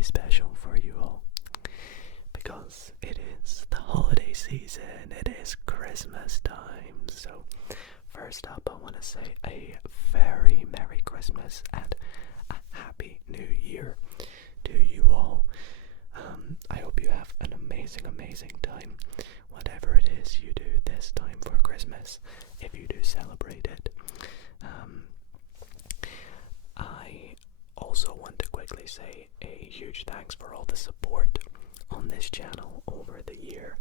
very special for you all, because it is the holiday season, it is Christmas time. So first up, I want to say a very Merry Christmas and a Happy New Year to you all. I hope you have an amazing time, whatever it is you do this time for Christmas, if you do celebrate it. I also want to quickly say a huge thanks for all the support on this channel over the year.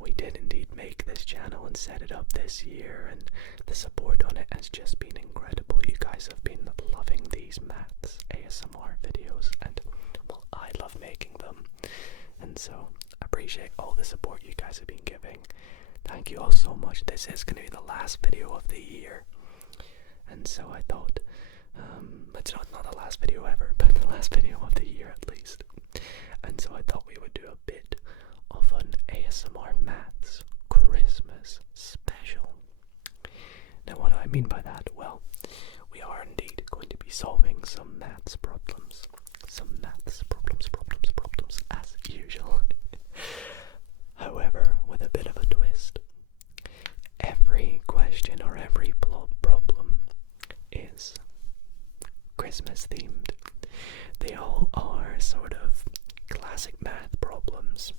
We did indeed make this channel and set it up this year, and the support on it has just been incredible. You guys have been loving these maths ASMR videos, and well, I love making them, and so I appreciate all the support you guys have been giving. Thank you all so much. This is going to be the last video of the year, and so I thought, it's not the last video ever, but the last video of the year at least. And so I thought we would do a bit of an ASMR Maths Christmas special. Now what do I mean by that? Well, we are indeed going to be solving some maths problems. Some maths problems as usual. However, with a bit of a twist. Every question or every problem is Christmas themed. They all are sort of classic math problems,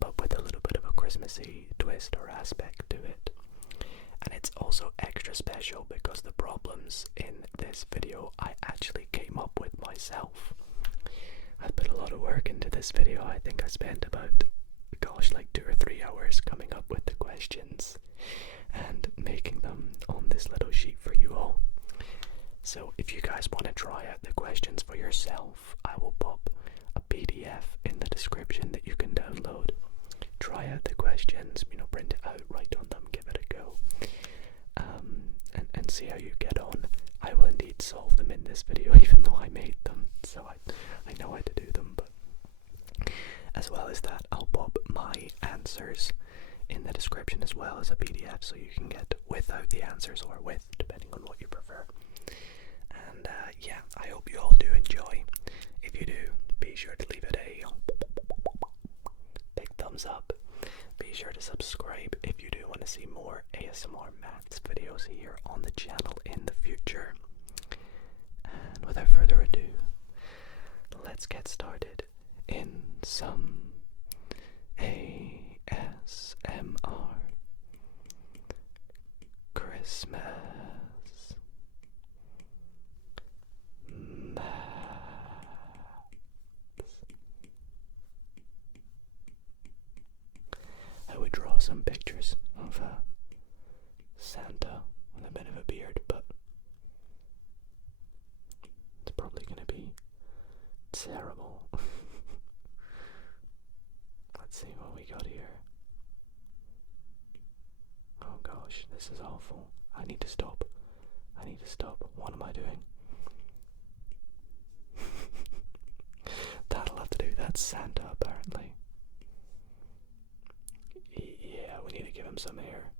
but with a little bit of a Christmassy twist or aspect to it. And it's also extra special because the problems in this video I actually came up with myself. I put a lot of work into this video. I think I spent about, like 2 or 3 hours coming up with the questions and making them on this little sheet for you all. So if you guys want to try out the questions for yourself, I will pop a PDF in the description that you can download. Try out the questions, print it out, write on them, give it a go, and see how you get on. I will indeed solve them in this video, even though I made them, so I know how to do them. But as well as that, I'll pop my answers in the description as well as a PDF, so you can get without the answers or with, depending on what you prefer. And yeah, I hope you all do enjoy. If you do, be sure to leave it a big thumbs up. Be sure to subscribe if you do want to see more ASMR Maths videos here on the channel in the future. And without further ado, let's get started in some ASMR Christmas maths. I would draw some pictures of Santa with a bit of a beard, but it's probably going to be terrible. Let's see what we got here. Oh gosh, this is awful. I need to stop. What am I doing? That'll have to do. That's Santa, apparently. Yeah, we need to give him some air.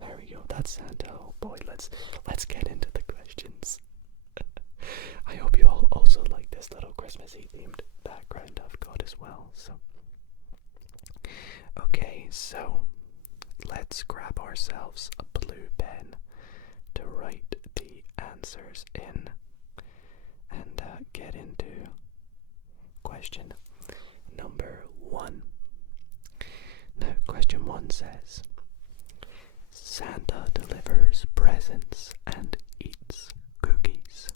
There we go. That's Santa. Oh boy, let's get into the questions. I hope you all also like this little Christmassy themed background I've got as well. So, okay, so let's grab ourselves a blue pen to write the answers in and get into question number 1. Now, question 1 says, Santa delivers presents and eats cookies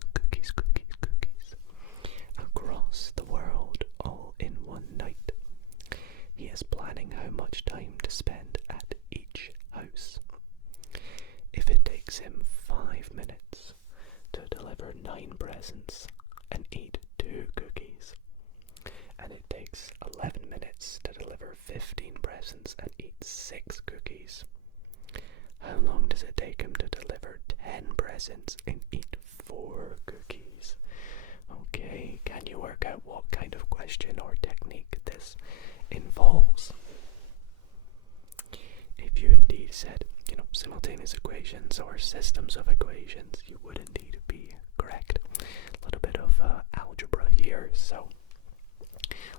across the world all in one night. He is planning how much time to spend at each house. If it takes him 5 minutes to deliver 9 presents and eat 2 cookies, and it takes 11 minutes to deliver 15 presents and eat 6 cookies, how long does it take him to deliver 10 presents and eat 4 cookies? Okay, can you work out what kind of question or technique this involves? If you indeed said, simultaneous equations or systems of equations, you would indeed be correct. A little bit of So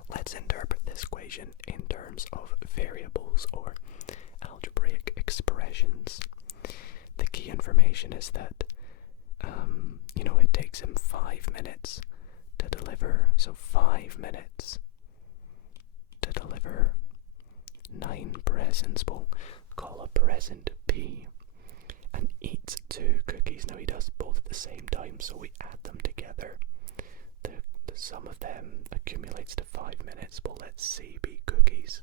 let's interpret this equation in terms of variables or algebraic expressions. The key information is that it takes him 5 minutes to deliver, so 5 minutes to deliver 9 presents. We'll call a present P, and eats 2 cookies. Now he does both at the same time, so we add them together. The sum of them accumulates to 5 minutes. Well, let C be cookies.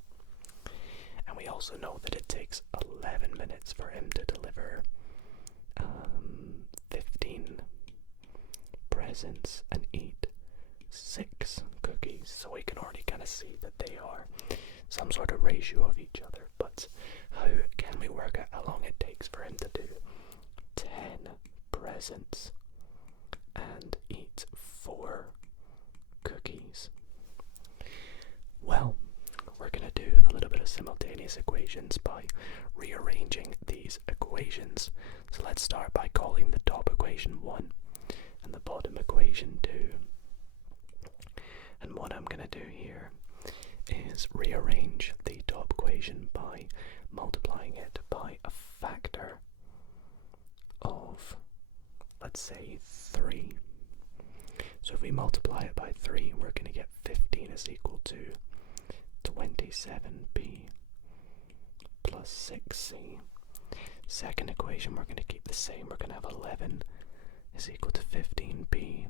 And we also know that it takes 11 minutes for him to deliver 15 presents and eat 6 cookies. So we can already kind of see that they are some sort of ratio of each other. But how can we work out how long it takes for him to do 10 presents and eat 4 cookies? Well, we're going to do a little bit of simultaneous equations by rearranging these equations. So let's start by calling the top equation 1 and the bottom equation 2. And what I'm going to do here is rearrange the top equation by multiplying it by a factor of, let's say, 3. So if we multiply it by 3, we're going to get 15 is equal to 27b plus 6c. Second equation we're going to keep the same. We're going to have 11 is equal to 15b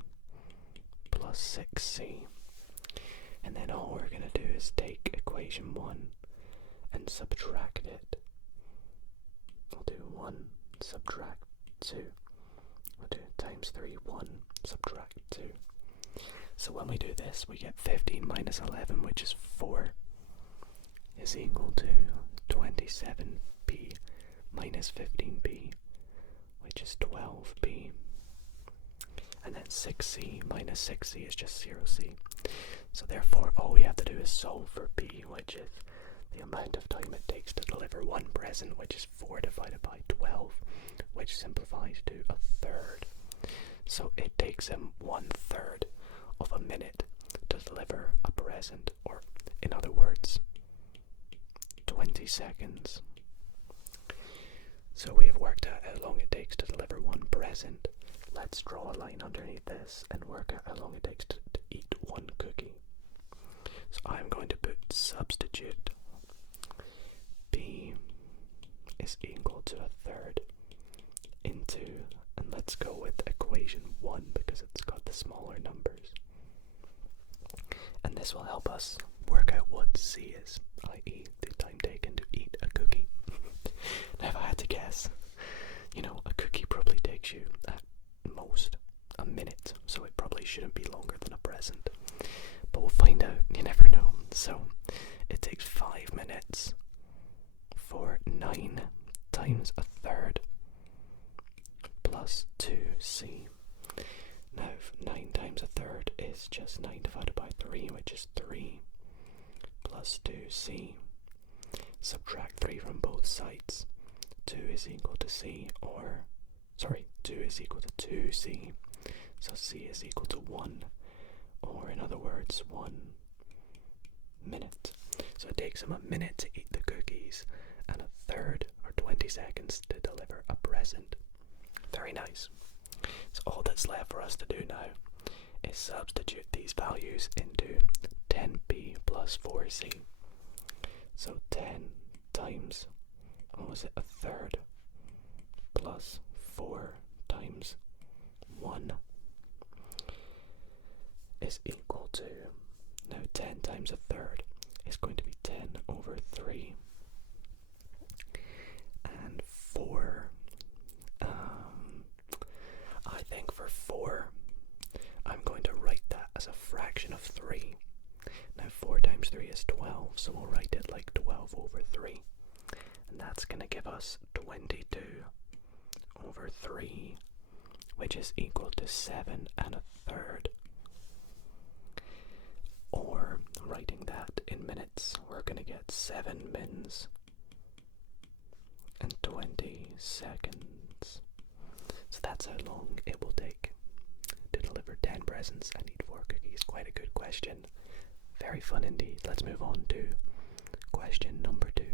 plus 6c. And then all we're going to do is take equation 1 and subtract it. We'll do 1 subtract 2. We'll do times 3, 1 subtract 2. So when we do this, we get 15 minus 11, which is 4, is equal to 27b minus 15b, which is 12b. And then 6c minus 6c is just 0c. So therefore, all we have to do is solve for b, which is the amount of time it takes to deliver 1 present, which is 4 divided by 12, which simplifies to a third. So it takes him 1/3 of a minute to deliver a present, or in other words, 20 seconds. So we have worked out how long it takes to deliver 1 present. Let's draw a line underneath this and work out how long it takes to eat 1 cookie. So I'm going to substitute B is equal to a third into, and let's go with equation 1 because it's got the smaller numbers. And this will help us work out what C is, i.e. the time taken to eat a cookie. Now if I had to guess, a cookie probably takes you at most a minute, so it probably shouldn't be longer than a present. But we'll find out, you never know. So it takes 5 minutes for 9 times a third plus 2c. Now 9 times a third is just 9 divided by 3, which is 3 plus 2c. Subtract 3 from both sides. 2 is equal to c, 2 is equal to 2c. So c is equal to 1, or in other words, 1 minute. So it takes him a minute to eat the cookies and a third, or 20 seconds, to deliver a present. Very nice. So all that's left for us to do now is substitute these values into 10b plus 4c. So 10 times, a third, plus 4 times 1 is equal to, now 10 times a third is going to be 10 over 3, and 4, I think for 4, I'm going to write that as a fraction of 3. Now 4 times 3 is 12, so we'll write it like 12 over 3. And that's going to give us 22 over 3, which is equal to 7 1/3. Or, writing that in minutes, we're going to get 7 mins and 20 seconds. So that's how long it will take to deliver 10 presents presents? I need 4 cookies. Quite a good question. Very fun indeed. Let's move on to question number 2.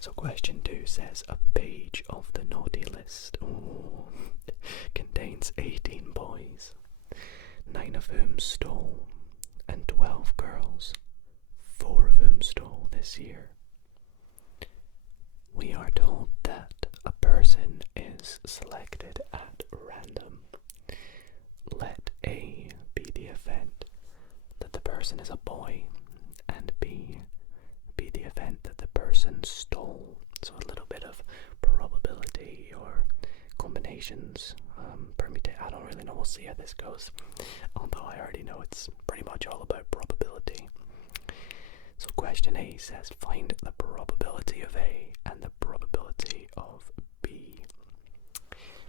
So question 2 says, a page of the naughty list contains 18 boys, 9 of whom stole, and 12 girls, 4 of whom stole this year. We are told that a person is selected at random. Let A be the event that the person is a boy, and B be the event that the person stole. So a little bit of probability or combinations, I don't really know. We'll see how this goes. Although I already know it's pretty much all about probability. So question A says, find the probability of A and the probability of B.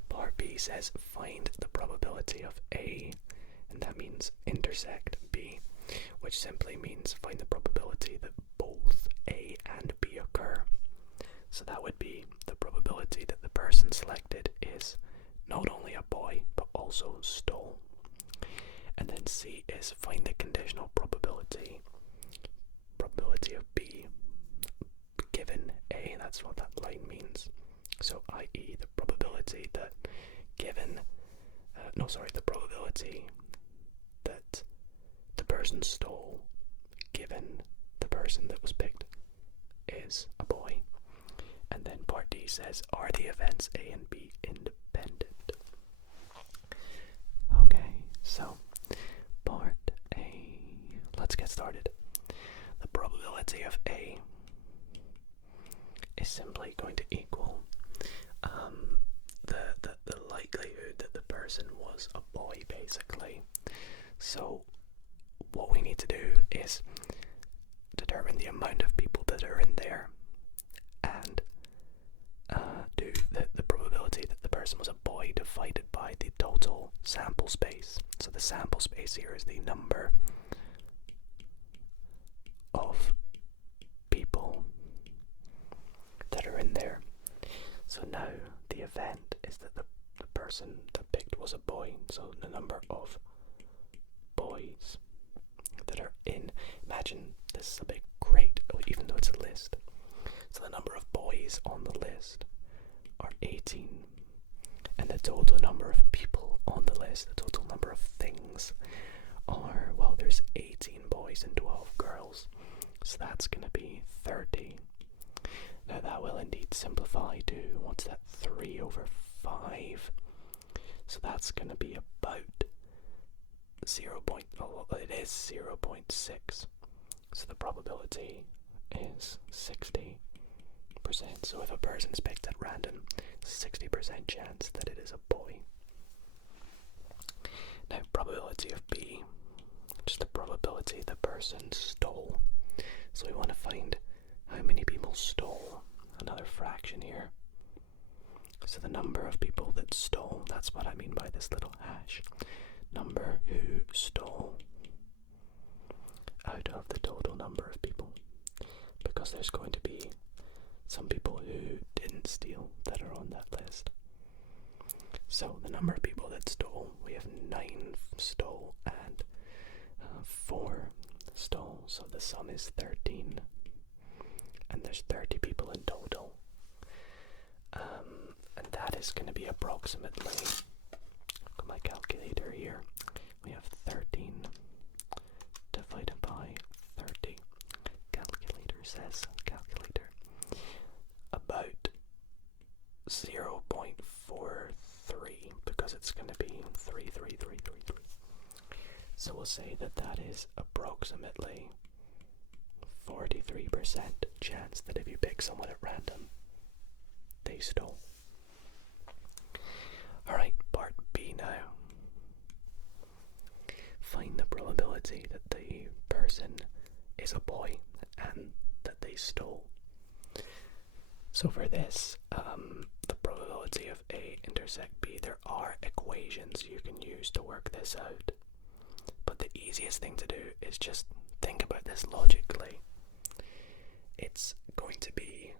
Part B says, find the probability of A, and that means intersect B, which simply means find the probability that both A and B occur. So that would be the probability that the person selected is not only a boy, but also stole. And then C is find the conditional probability of B given A. That's what that line means. So i.e. the probability that the probability that the person stole given the person that was picked is a boy. And then part D says, are the events A and B independent? Okay, so part A, let's get started. The probability of A is simply going to equal the likelihood that the person was a boy, basically. So what we need to do is determine the amount of people that are in there and do the probability that the person was a boy divided by the total sample space. So the sample space here is the number of people that are in there. So now the event is that the person that picked was a boy. So the number of boys that are in, imagine this is a big crate, even though it's a list. So the number of boys on the list are 18, and the total number of people on the list, the total number of things are, well, there's 18 boys and 12 girls, so that's going to be 30. Now that will indeed simplify to, what's that, 3 over 5, so that's going to be about it is 0.6, so the probability is 60%. So if a person's picked at random, 60% chance that it is a boy. Now probability of B, just the probability the person stole. So we want to find how many people stole, another fraction here. So the number of people that stole, that's what I mean by this little hash. Number who stole out of the total number of people, because there's going to be some people who didn't steal that are on that list. So the number of people that stole, we have 9 stole and 4 stole, so the sum is 13, and there's 30 people in total, and that is going to be approximately, look at my calculator here, we have 13 divided by 30, calculator says, about 0.43, because it's going to be 33333. So we'll say that that is approximately 43% chance that if you pick someone at random, they stole. Alright, part B now. Find the probability that the person is a boy and that they stole. So for this, the probability of A intersect B, there are equations you can use to work this out. But the easiest thing to do is just think about this logically. It's going to be,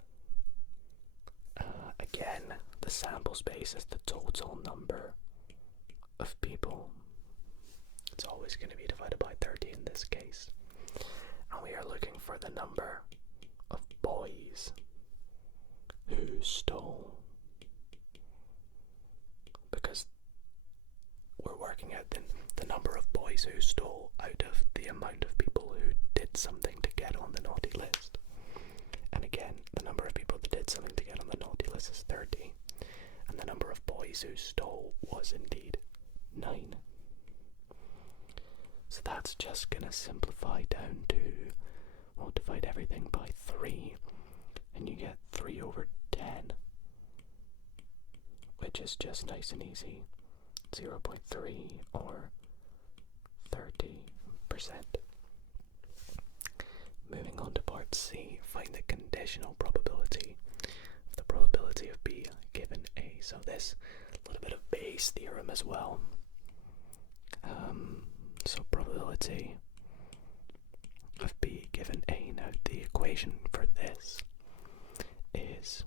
again, the sample space is the total number of people going to be divided by 30 in this case. And we are looking for the number of boys who stole. Because we're working out the number of boys who stole out of the amount of people who did something to get on the naughty list. And again, the number of people that did something to get on the naughty list is 30. And the number of boys who stole was indeed 9. So that's just going to simplify down to, well, divide everything by 3. And you get 3 over 10. Which is just nice and easy. 0.3 or 30%. Moving on to part C, find the conditional probability of the probability of B given A. So this, a little bit of Bayes' theorem as well. So probability of B given A. Now the equation for this is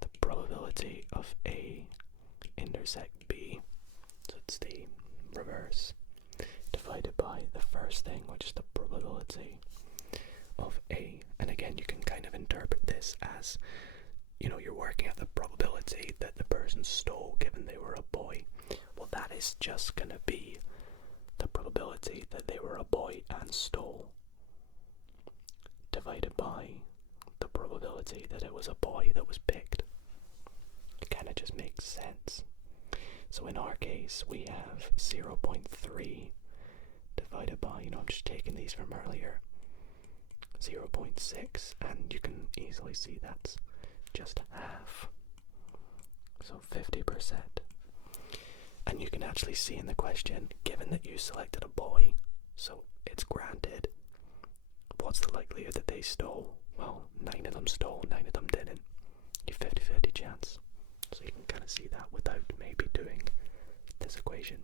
the probability of A intersect B, so it's the reverse, divided by the first thing, which is the probability of A. And again, you can kind of interpret this as, you know, you're working out the probability that the person stole given they were a boy. Well, that is just going to be the probability that they were a boy and stole, divided by the probability that it was a boy that was picked. It kind of just makes sense. So in our case, we have 0.3 divided by, you know, I'm just taking these from earlier, 0.6, and you can easily see that's just half. So 50%. And you can actually see in the question, given that you selected a boy, so it's granted, what's the likelihood that they stole? Well, 9 of them stole, 9 of them didn't. You 50-50 chance. So you can kind of see that without maybe doing this equation.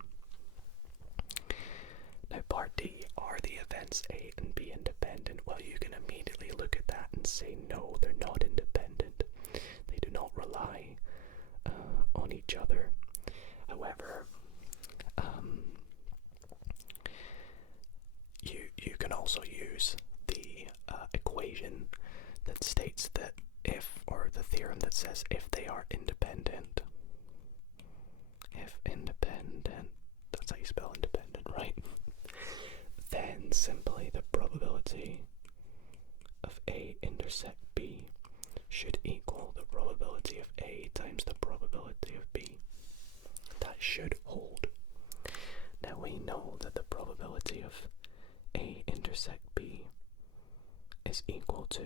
Now part D, are the events A and B independent? Well, you can immediately look at that and say no, they're not independent. They do not rely on each other. However, you can also use the equation that states that if, or the theorem that says if they are independent, that's how you spell independent, right? Then simply the probability of A intersect B should equal the probability of A times the probability of B. That should hold. Now we know that the probability of A intersect B is equal to,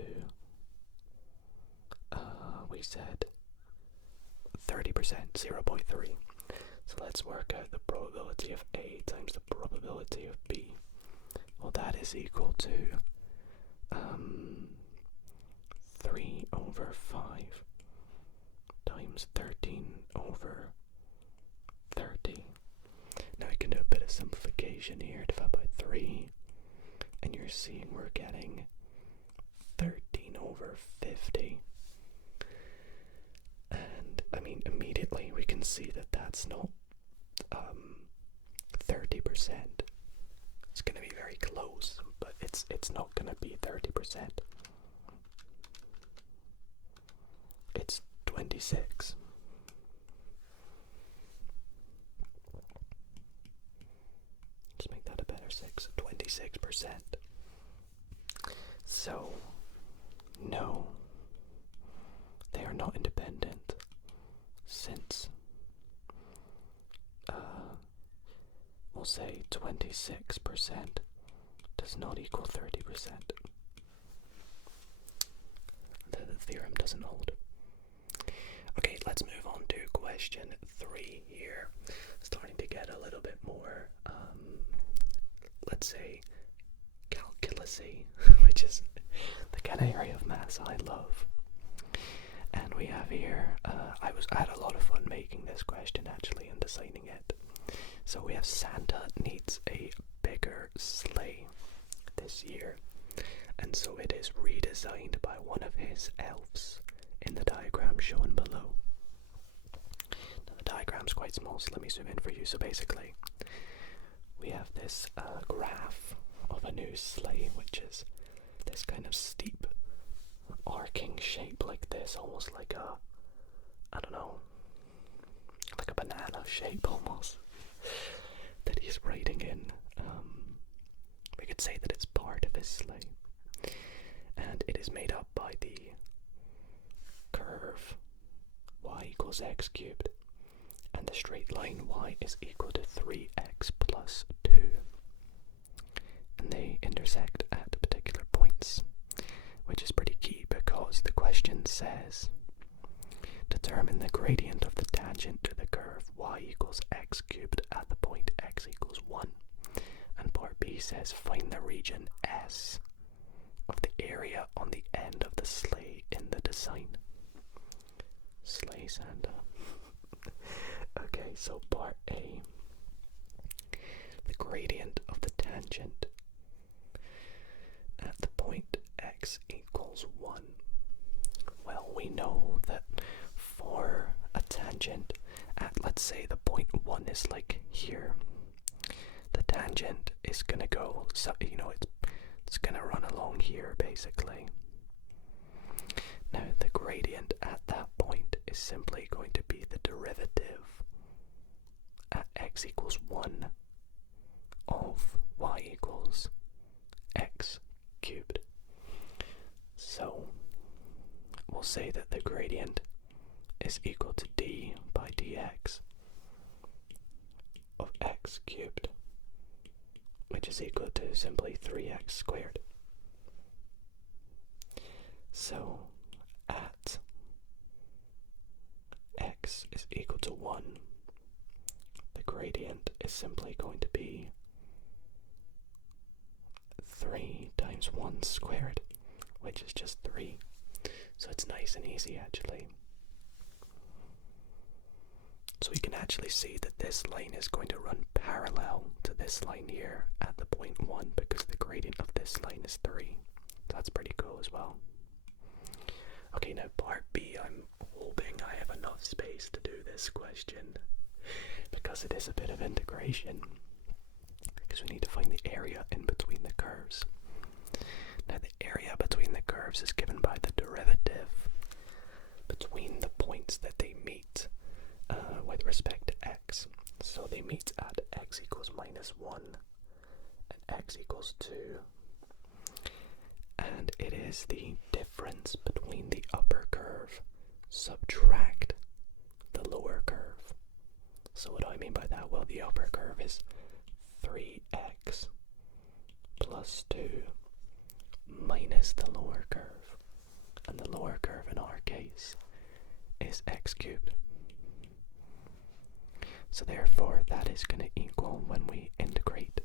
we said 30%, 0.3. So let's work out the probability of A times the probability of B. Well, that is equal to 3 over 5 times 13 over 30. Now I can do a bit of simplification here, divide by 3, and you're seeing we're getting 13 over 50. And I mean, immediately we can see that that's not 30%. It's going to be very close, but it's not going to be 30%. It's 26. Let's make that a better 6. 26%. So, no, they are not independent, since we'll say 26% does not equal 30%. The theorem doesn't hold. Okay, let's move on to question 3 here. Starting to get a little bit more, let's say, calculus-y, which is the kind of area of maths I love. And we have here, I had a lot of fun making this question actually and designing it. So we have Santa needs a bigger sleigh this year, and so it is redesigned by one of his elves in the diagram shown below. Now the diagram's quite small, so let me zoom in for you. So basically, we have this graph of a new sleigh, which is this kind of steep, arcing shape like this, almost like a, I don't know, like a banana shape almost, that he's riding in. We could say that it's part of his sleigh, and it is made up by the curve y equals x cubed, and the straight line y is equal to 3x plus 2, and they intersect at particular points, which is pretty key because the question says determine the gradient of the tangent to the curve y equals x cubed at the point x equals 1, and part B says find the region S of the area on the end of the sleigh in the design. Sleigh Santa. Okay, so part A, the gradient of the tangent at the point x equals 1. Well, we know that for a tangent at, let's say, the point 1 is like here, the tangent is gonna go, so you know, it's gonna run along here basically. Now the gradient at that point is simply going to be the derivative at x equals 1 of y equals x cubed. So we'll say that the gradient is equal to d by dx of x cubed, which is equal to simply 3x squared. So at x is equal to 1, the gradient is simply going to be 3 times 1 squared, which is just 3. So it's nice and easy actually. So we can actually see that this line is going to run parallel to this line here at the point 1 because the gradient of this line is 3. That's pretty cool as well. Okay, now part B, I'm hoping I have enough space to do this question because it is a bit of integration, because we need to find the area in between the curves. Now the area between the curves is given by the derivative between the points that they meet with respect to x. So they meet at x equals minus 1 and x equals 2, and it is the difference between the upper curve subtract the lower curve. So what do I mean by that? Well, the upper curve is 3x plus 2 minus the lower curve, and the lower curve in our case is x cubed. So therefore that is going to equal, when we integrate,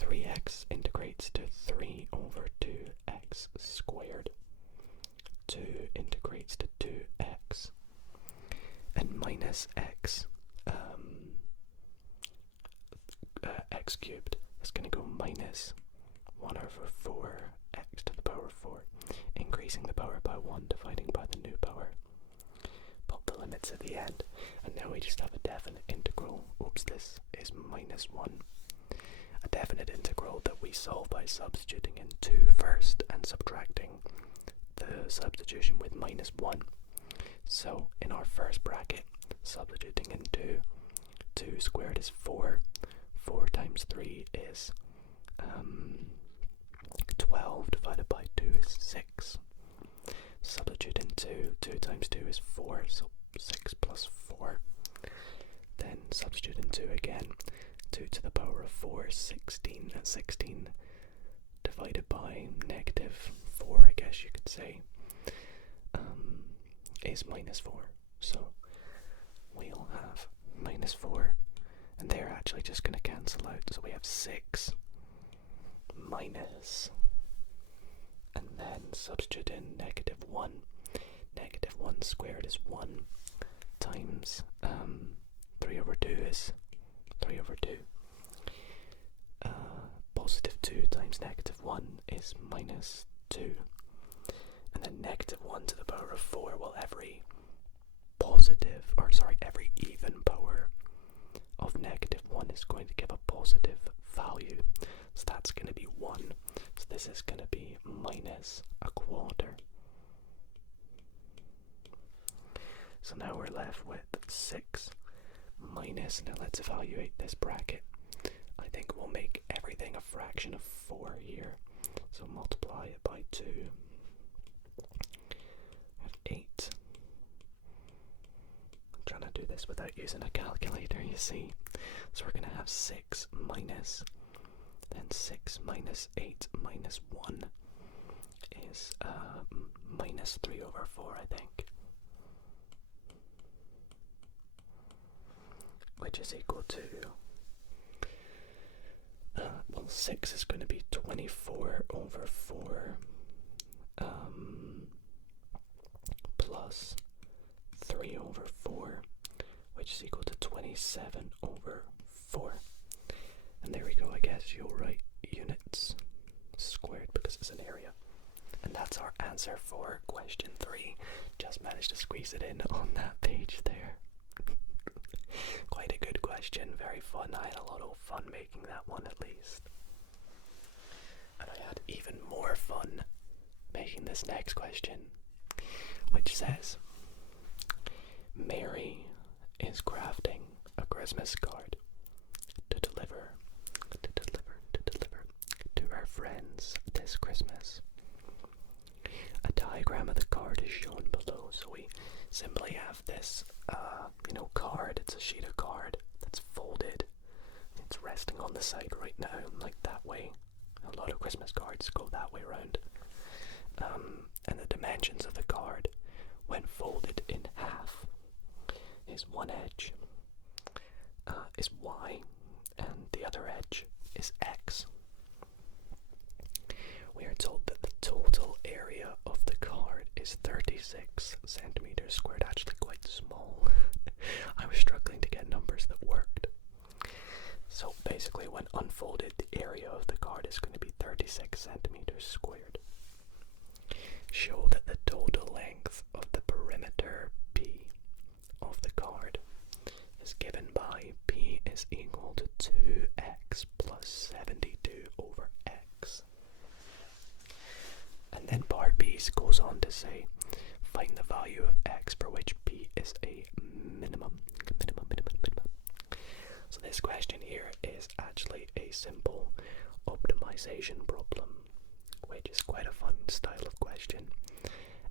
3x integrates to 3 over 2x squared, 2 integrates to 2x, and minus x, x cubed is going to go minus 1 over 4x to the power of 4, increasing the power by 1, dividing by the new power. Pop the limits at the end, and now we just have a definite integral. Oops, this is minus 1. A definite integral that we solve by substituting in 2 first and subtracting the substitution with minus 1. So in our first bracket, substituting in 2, 2 squared is 4, 4 times 3 is 12, divided by 2 is 6. Substitute in 2, 2 times 2 is 4, so 6 plus 4. Then substitute in 2 again, 2 to the power of 4 is 16, and 16 divided by negative 4, I guess you could say, is minus 4. So we'll have minus 4, and they're actually just going to cancel out, so we have 6 minus, and then substitute in negative 1. Negative 1 squared is 1 times 3 over 2 is 3 over 2. Positive 2 times negative 1 is minus 2. And then negative 1 to the power of 4, well, every even power of negative 1 is going to give a positive that's going to be 1. So this is going to be minus a quarter. So now we're left with 6 minus, now let's evaluate this bracket. I think we'll make everything a fraction of 4 here. So multiply it by 2. 8. I'm trying to do this without using a calculator, you see. So we're going to have 6 minus, then 6 minus 8 minus 1 is minus 3 over 4, I think. Which is equal to, well, 6 is going to be 24 over 4 plus 3 over 4, which is equal to 27 over 4. And there we go, I guess you'll write units squared because it's an area. And that's our answer for question 3. Just managed to squeeze it in on that page there. Quite a good question, very fun. I had a lot of fun making that one at least. And I had even more fun making this next question, which says, Mary is crafting a Christmas card to deliver to her friends this Christmas. A diagram of the card is shown below, so we simply have this card. It's a sheet of card that's folded. It's resting on the side right now, like that way. A lot of Christmas cards go that way around. And the dimensions of the card, when folded in half, is one edge is Y, and the other edge is X. We are told that the total area of the card is 36 centimeters squared. Actually quite small. I was struggling to get numbers that worked. So basically, when unfolded, the area of the card is going to be 36 centimeters squared. Show that the total length of the perimeter P of the card is given by P is equal to 2x plus 72 over x. And then part B goes on to say, find the value of x for which P is a minimum. So this question here is actually a simple optimization problem, which is quite a fun style of question.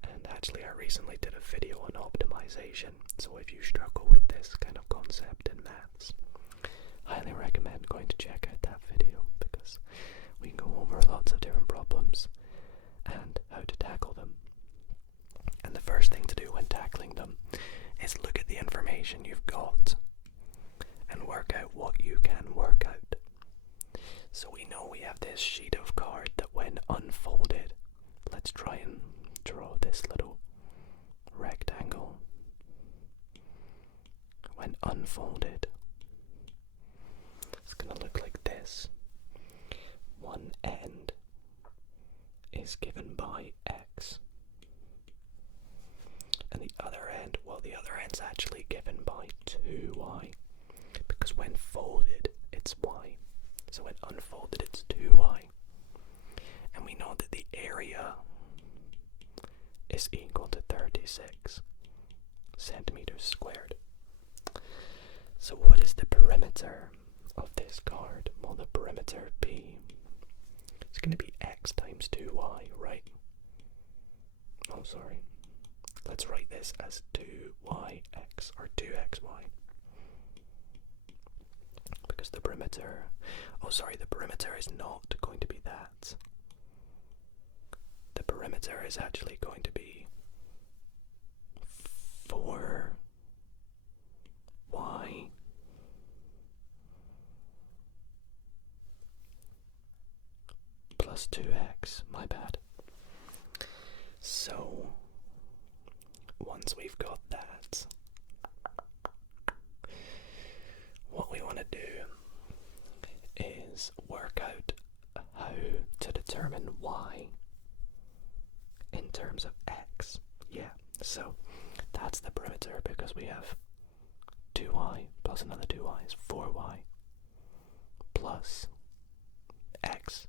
And actually I recently did a video on optimization, so if you struggle with this kind of concept in maths, highly recommend going to check out that video, because we go over lots of different problems and how to tackle them. And the first thing to do when tackling them is look at the information you've got and work out what you can work out. So we know we have this sheet of card that when unfolded, let's try and draw this little rectangle. When unfolded, it's going to look like this. One end is given by x, and the other end, well, the other end's actually given by 2y, because when folded it's y, so when unfolded it's 2y, and we know that the area is equal to 36 centimeters squared. So what is the perimeter of this card? Well, the perimeter P is going to be x times 2y, right? Oh, sorry. Let's write this as 2yx, or 2xy. Because the perimeter, the perimeter is not going to be that. The perimeter is actually going to be 4y plus 2x, my bad. So, once we've got that, what we want to do is work out how to determine y in terms of x. Yeah, so that's the perimeter, because we have 2y plus another 2y is 4y plus x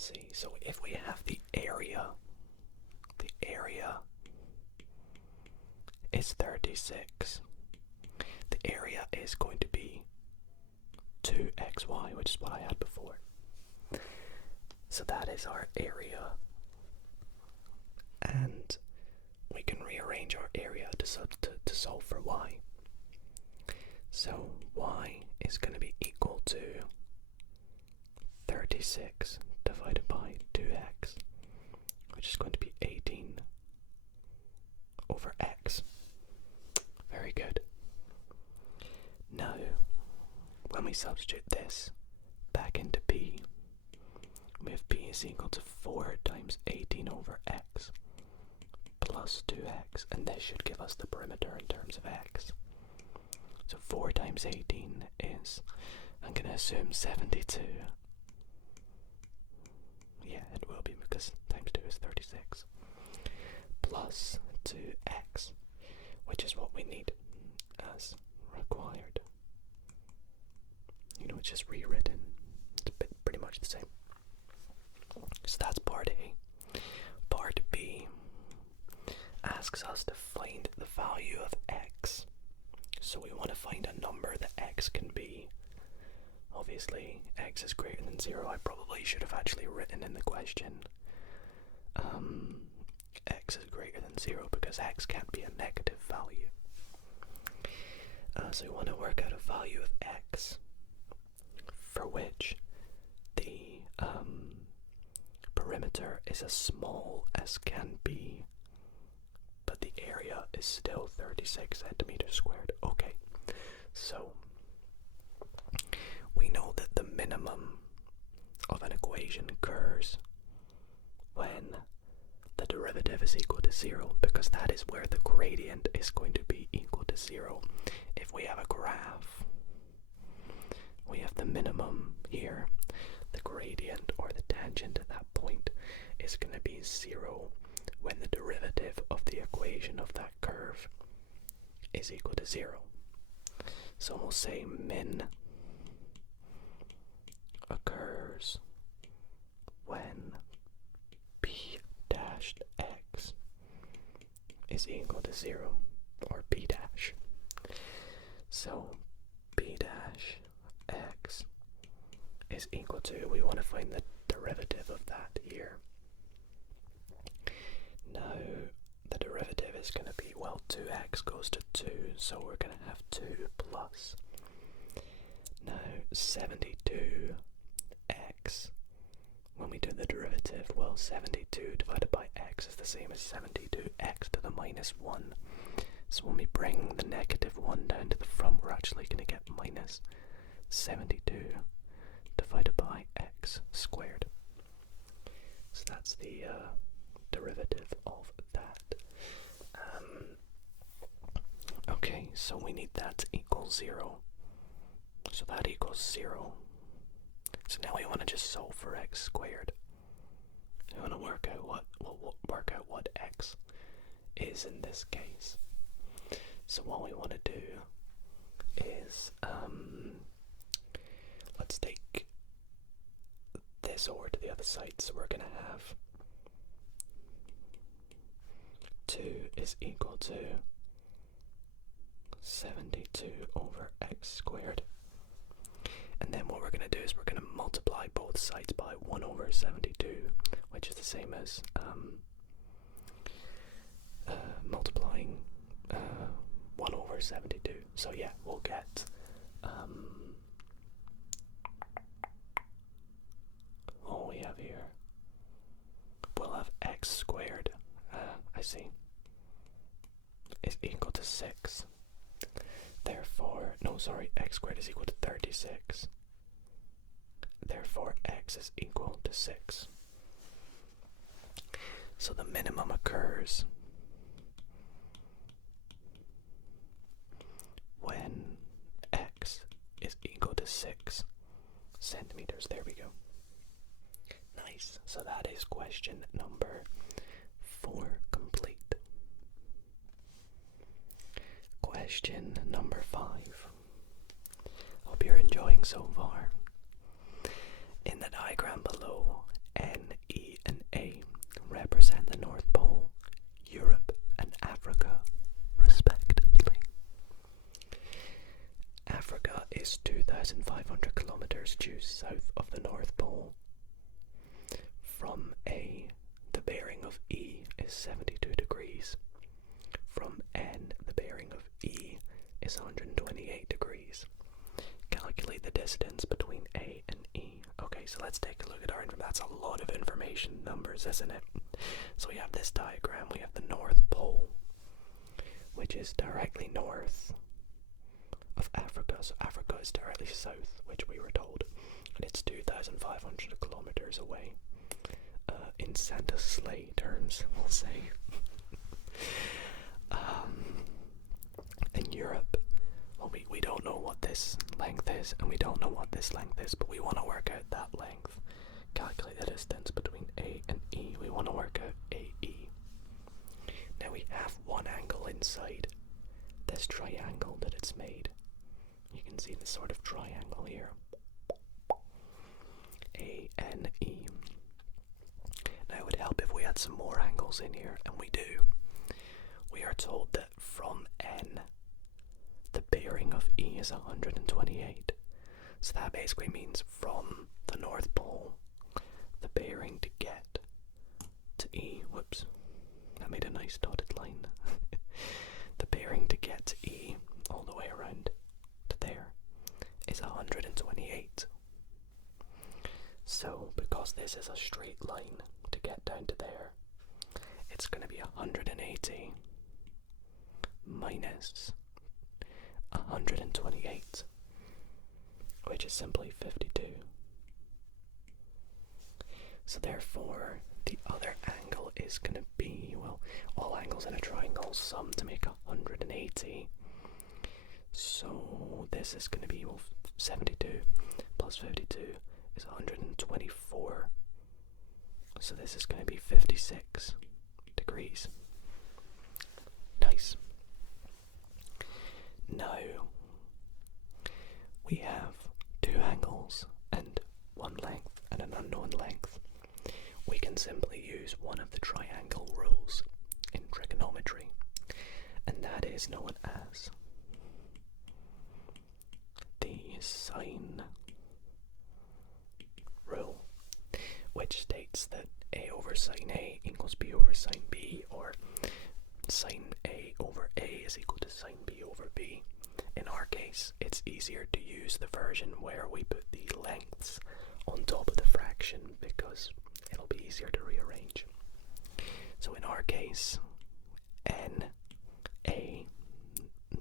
let's see. So if we have the area is 36. The area is going to be 2xy, which is what I had before. So that is our area. And we can rearrange our area to solve for y. So y is going to be equal to 36 divided by 2x, which is going to be 18 over x. Very good. Now, when we substitute this back into p, we have p is equal to 4 times 18 over x plus 2x, and this should give us the perimeter in terms of x. So 4 times 18 is, I'm going to assume 72. Yeah, it will be, because times 2 is 36. Plus 2x, which is what we need as required. You know, it's just rewritten. It's pretty much the same. So that's part A. Part B asks us to find the value of x. So we want to find a number that x can be. Obviously, x is greater than 0. I probably should have actually written in the question x is greater than 0, because x can't be a negative value. So we want to work out a value of x for which the perimeter is as small as can be, but the area is still 36 centimeters squared. Okay, so we know that the minimum of an equation occurs when the derivative is equal to 0, because that is where the gradient is going to be equal to 0. If we have a graph, we have the minimum here. The gradient, or the tangent at that point, is going to be 0 when the derivative of the equation of that curve is equal to 0. So we'll say min occurs when p dashed x is equal to 0, or p dash. So p dash x is equal to, we want to find the derivative of that here. Now, the derivative is going to be, well, 2x goes to 2, so we're going to have 2 plus. Now, 72x, when we do the derivative, well, 72 divided by x is the same as 72x to the minus 1. So when we bring the negative 1 down to the front, we're actually going to get minus 72 divided by x squared. So that's the derivative of that. Okay, so we need that to equal 0. So that equals 0. So now we want to just solve for x squared. We want to work out what x is in this case. So what we want to do is let's take this over to the other side. So we're going to have 2 is equal to 72 over x squared. And then what we're going to do is we're going to multiply both sides by 1 over 72, which is the same as multiplying 1 over 72. So yeah, we'll get what we have here. We'll have x squared, I see, is equal to 6. Therefore, x squared is equal to 36. Therefore, x is equal to 6. So the minimum occurs when x is equal to 6 centimeters. There we go. Nice. So that is question number 4 complete. Question number 5. Hope you're enjoying so far. In the diagram below, N, E, and A represent the North Pole, Europe, and Africa, respectively. Africa is 2,500 kilometers due south of the North Pole. From A, the bearing of E is 72 degrees. From N, the bearing of E is 128 degrees. Calculate the distance between A and E. Okay, so let's take a look at our information. That's a lot of information, numbers, isn't it? So we have this diagram. We have the North Pole, which is directly north of Africa. So Africa is directly south, which we were told, and it's 2,500 kilometers away. In Santa Sleigh terms, we'll say. In Europe, well, we don't know what this length is, and we don't know what this length is, but we want to work out that length. Calculate the distance between A and E. We want to work out AE. Now we have one angle inside this triangle that it's made. You can see this sort of triangle here. ANE. Now it would help if we had some more angles in here, and we do. We are told that from N, the bearing of E is 128. So that basically means from the North Pole, the bearing to get to E, whoops, that made a nice dotted line. The bearing to get to E all the way around to there is 128. So because this is a straight line to get down to there, it's going to be 180 minus 128, which is simply 52. So therefore, the other angle is going to be, well, all angles in a triangle sum to make 180. So this is going to be, well, 72 plus 52 is 124. So this is going to be 56 degrees. Nice. Now, we have two angles and one length and an unknown length. We can simply use one of the triangle rules in trigonometry, and that is known as the sine rule, which states that A over sine A equals B over sine B, or sine A over A is equal to sine B over B. In our case, it's easier to use the version where we put the lengths on top of the fraction because it'll be easier to rearrange. So in our case, N, A,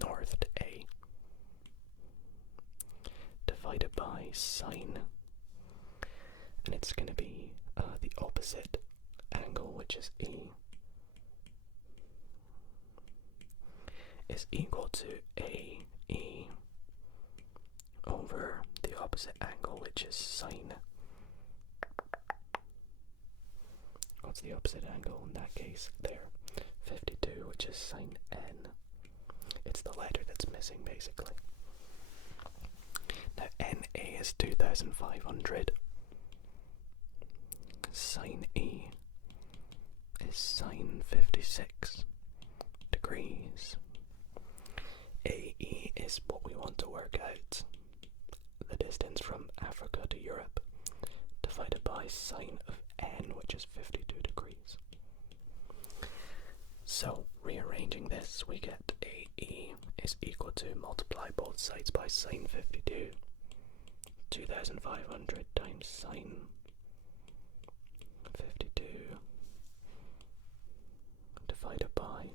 north to A, divided by sine, and it's going to be the opposite angle, which is E, is equal to AE over the opposite angle, which is sine. What's the opposite angle in that case? There, 52, which is sine N. It's the letter that's missing, basically. Now, NA is 2,500. Sine E is sine 56 degrees. AE is what we want to work out, the distance from Africa to Europe, divided by sine of N, which is 52 degrees. So, rearranging this, we get AE is equal to multiply both sides by sine 52, 2,500 times sine 52, divided by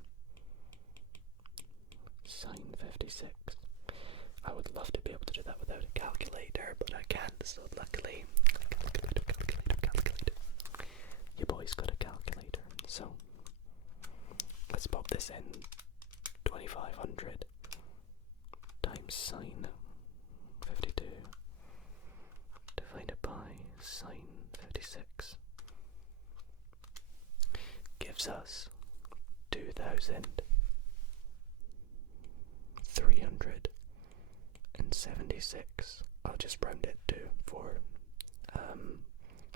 sine 56. I would love to be able to do that without a calculator, but I can't, so luckily, your boy's got a calculator. So, let's pop this in. 2,500 times sine 52 divided by sine 56 gives us 2,376. I'll just round it to for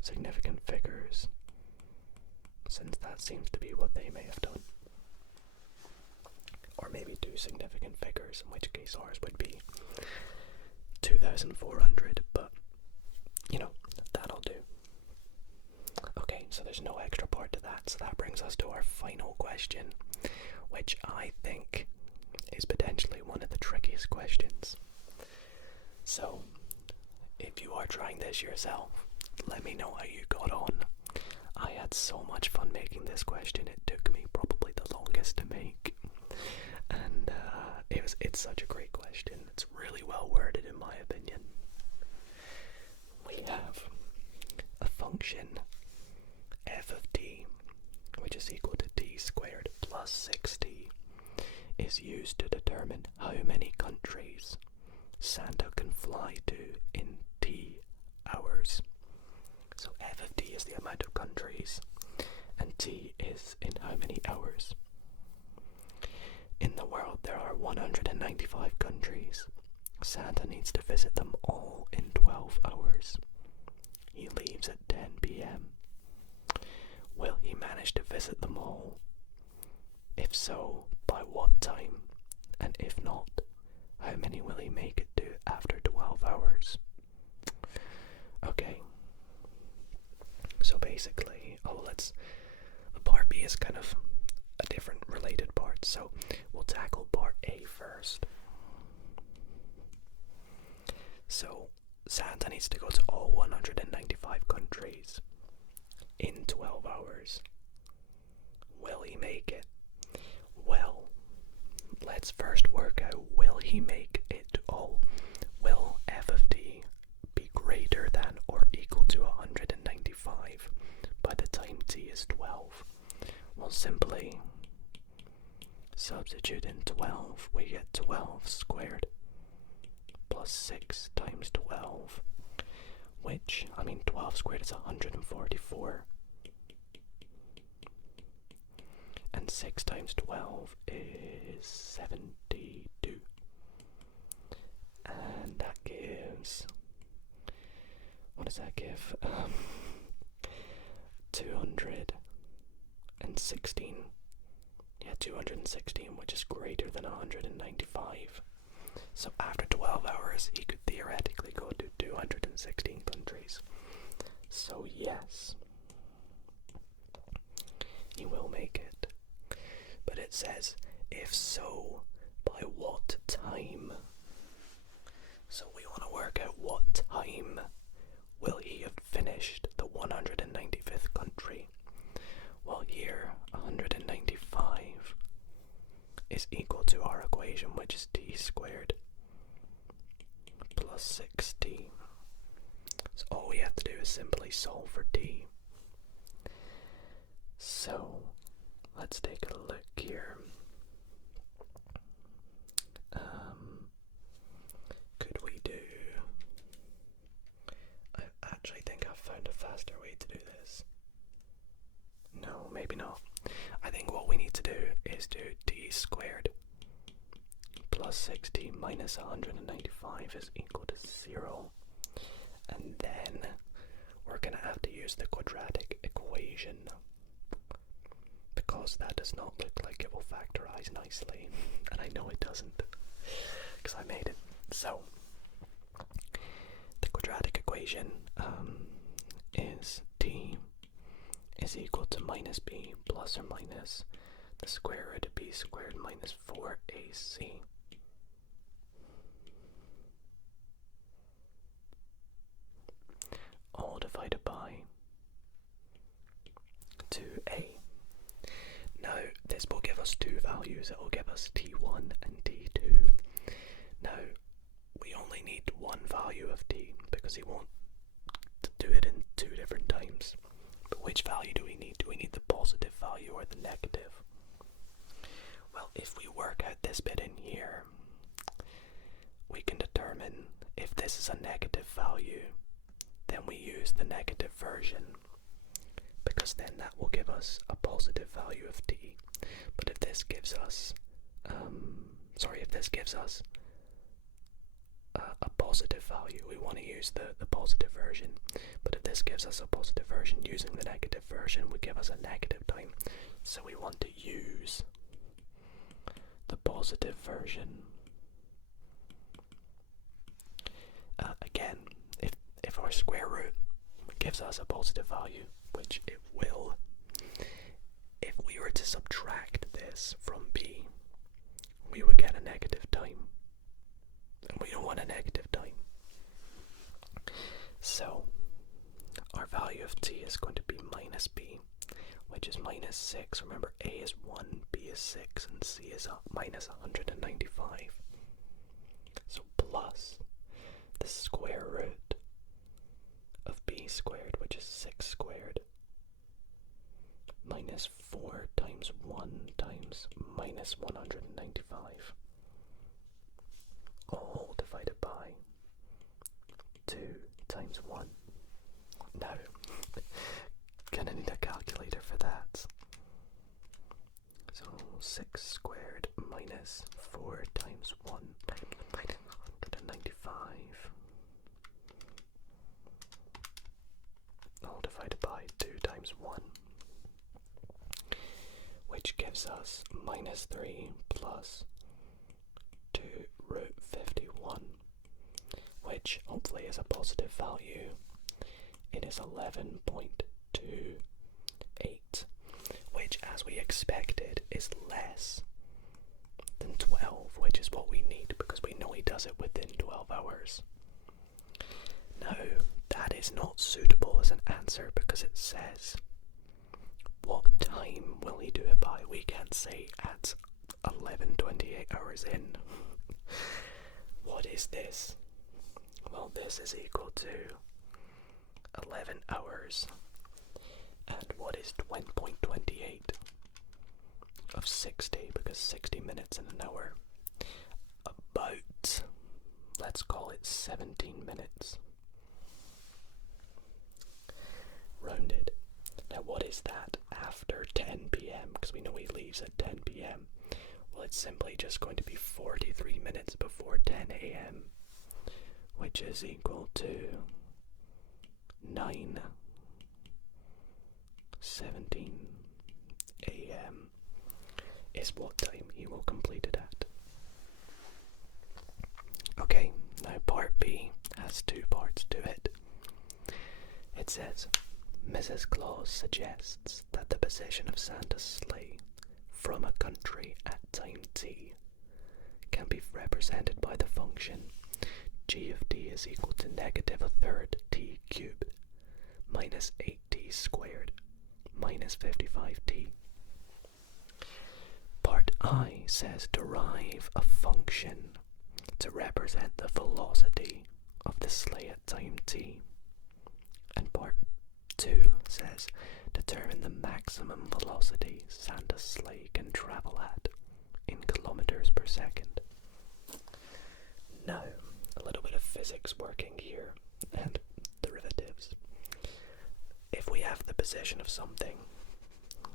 significant figures. seems to be what they may have done. Or maybe 2 significant figures, in which case ours would be 2,400, but, you know, that'll do. Okay, so there's no extra part to that, so that brings us to our final question, which I think is potentially one of the trickiest questions. So, if you are trying this yourself, let me know how you got on. I had so much fun making this question, it took me probably the longest to make. And it's such a great question. It's really well worded in my opinion. We have a function f of t, which is equal to t squared plus 6t, is used to determine how many countries Santa can fly to in t hours. So f of t is the amount of countries, and t is in how many hours. In the world there are 195 countries. Santa needs to visit them all in 12 hours. He leaves at 10 p.m. Will he manage to visit them all? If so, by what time? And if not, how many will he make it to after 12 hours? Okay. So basically, part B is kind of a different related part, so we'll tackle part A first. So, Santa needs to go to all 195 countries in 12 hours. Will he make it? Well, let's first work out, will he make it to all? Will f of t be greater than or equal to 195 by the time t is 12? Well, simply substitute in 12, we get 12 squared plus 6 times 12, which, 12 squared is 144, and 6 times 12 is 72, and that gives, what does that give? 216. Yeah, 216, which is greater than 195. So after 12 hours, he could theoretically go to 216 countries. So yes, he will make it. But it says, if so, by what time? So we want to work out what time will he have finished the 195th country. Well, here, 195 is equal to our equation, which is t squared plus 6t. So all we have to do is simply solve for t. So let's take a look here. Could we do... I actually think I've found a faster way to do this. No, maybe not. I think what we need to do is do t squared plus 6t minus 195 is equal to 0. And then we're going to have to use the quadratic equation, because that does not look like it will factorize nicely. And I know it doesn't, because I made it. So, the quadratic equation is t is equal to minus b plus or minus the square root of b squared minus 4ac. All divided by 2a. Now, this will give us two values. It will give us t1 and t2. Now, we only need one value of t, because he won't do it in two different times. But which value do we need? Do we need the positive value or the negative? Well, if we work out this bit in here, we can determine if this is a negative value, then we use the negative version, because then that will give us a positive value of t. But if this gives us, a positive value, we want to use the positive version. But if this this gives us a positive version. Using the negative version would give us a negative time. So we want to use the positive version. Again, if our square root gives us a positive value, which it will, if we were to subtract this from b, we would get a negative time. And we don't want a negative time. So our value of t is going to be minus b, which is minus 6. Remember, a is 1, b is 6, and c is minus 195. So plus the square root of b squared, which is 6 squared, minus 4 times 1 times minus 195, all divided by 2 times 1. Now, gonna need a calculator for that. So 6 squared minus 4 times 1 minus 195, all divided by 2 times 1, which gives us minus 3 plus 2 root 51, which hopefully is a positive value. It is 11.28, which, as we expected, is less than 12, which is what we need because we know he does it within 12 hours. Now, that is not suitable as an answer because it says, what time will he do it by? We can't say at 11:28 hours in. What is this? Well, this is equal to 11 hours. And what is 1.28 of 60? Because 60 minutes in an hour. About, let's call it 17 minutes. Rounded. Now what is that after 10 p.m? Because we know he leaves at 10 p.m. Well, it's simply just going to be 43 minutes before 10 a.m, which is equal to 9:17 a.m. is what time he will complete it at. Okay, now part B has 2 parts to it. It says, Mrs. Claus suggests that the position of Santa's sleigh from a country at time t can be represented by the function g of t is equal to negative a third t cubed minus 8t squared minus 55t. Part I says derive a function to represent the velocity of the sleigh at time t. And part 2 says determine the maximum velocity Santa's sleigh can travel at in kilometers per second. Now, a little bit of physics working here, and derivatives. If we have the position of something,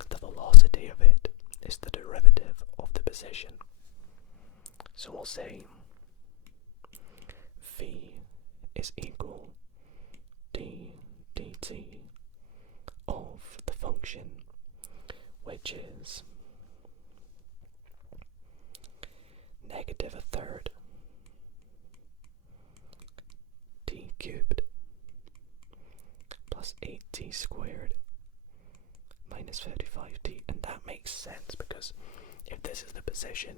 the velocity of it is the derivative of the position. So we'll say v is equal d dt of the function, which is negative a third t cubed plus 8t squared minus 55t. And that makes sense because if this is the position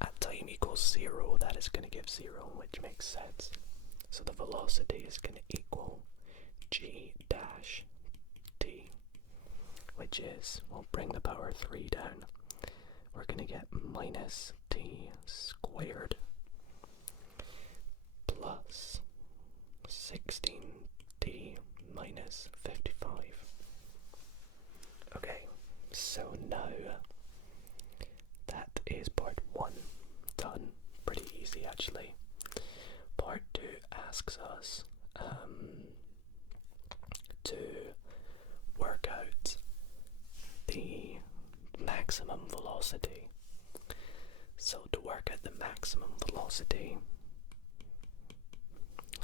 at time equals 0, that is going to give 0, which makes sense. So the velocity is going to equal g dash t, which is, we'll bring the power 3 down, we're going to get minus t squared plus 16t minus 55. Okay, so now that is part 1 done. Pretty easy actually. Part 2 asks us to work out the maximum velocity. So to work out the maximum velocity,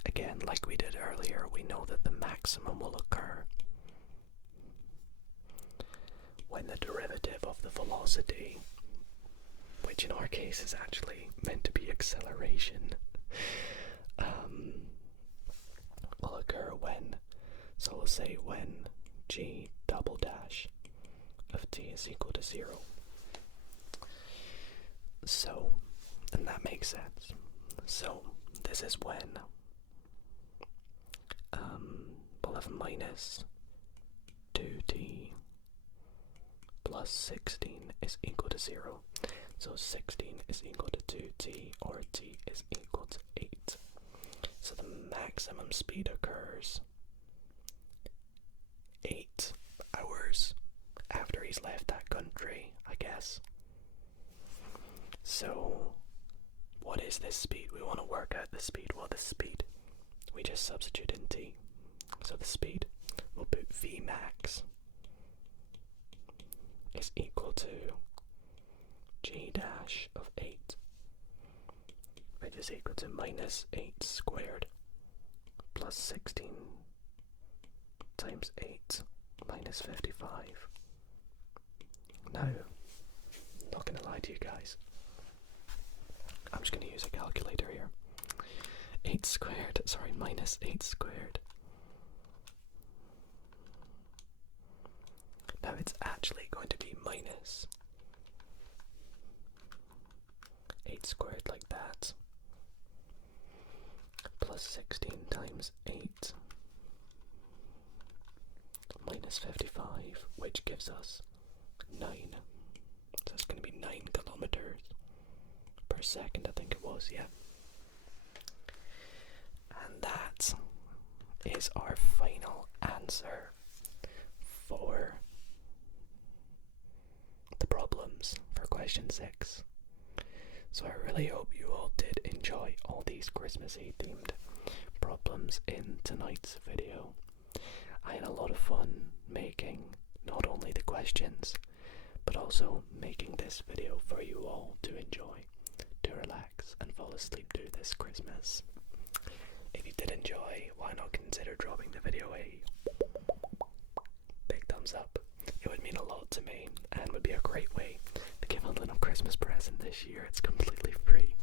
again, like we did earlier, we know that the maximum will occur when the derivative of the velocity, which in our case is actually meant to be acceleration, will occur when, so we'll say when g double dash of t is equal to 0. So, and that makes sense. So, this is when we'll have minus 2t plus 16 is equal to 0. So 16 is equal to 2t, or t is equal to 8. So the maximum speed occurs 8 hours after he's left that country, I guess. So what is this speed? We want to work out the speed. Well, the speed, we just substitute in t. So the speed, we'll put v max is equal to g dash of 8, which is equal to minus 8 squared plus 16 times 8 minus 55. Now, not going to lie to you guys, I'm just going to use a calculator here. 8 squared, sorry, minus 8 squared. Now it's actually going to be minus 8 squared like that, plus 16 times 8 minus 55, which gives us 9. So it's going to be 9 kilometers per second, I think it was, yeah. And that is our final answer for the problems for question 6. So I really hope you all did enjoy all these Christmassy themed problems in tonight's video. I had a lot of fun making not only the questions, but also making this video for you all to enjoy, to relax and fall asleep to this Christmas. If you did enjoy, why not consider dropping the video a big thumbs up? It would mean a lot to me and would be a great way to give a little Christmas present this year. It's completely free.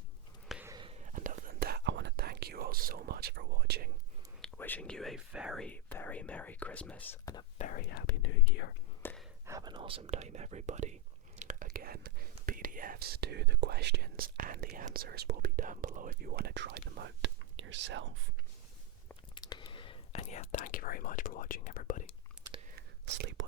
And other than that, I want to thank you all so much for watching. Wishing you a very, very Merry Christmas and a very Happy New Year. Have an awesome time, everybody. Again, PDFs to the questions and the answers will be down below if you want to try them out yourself. And yeah, thank you very much for watching, everybody. Sleep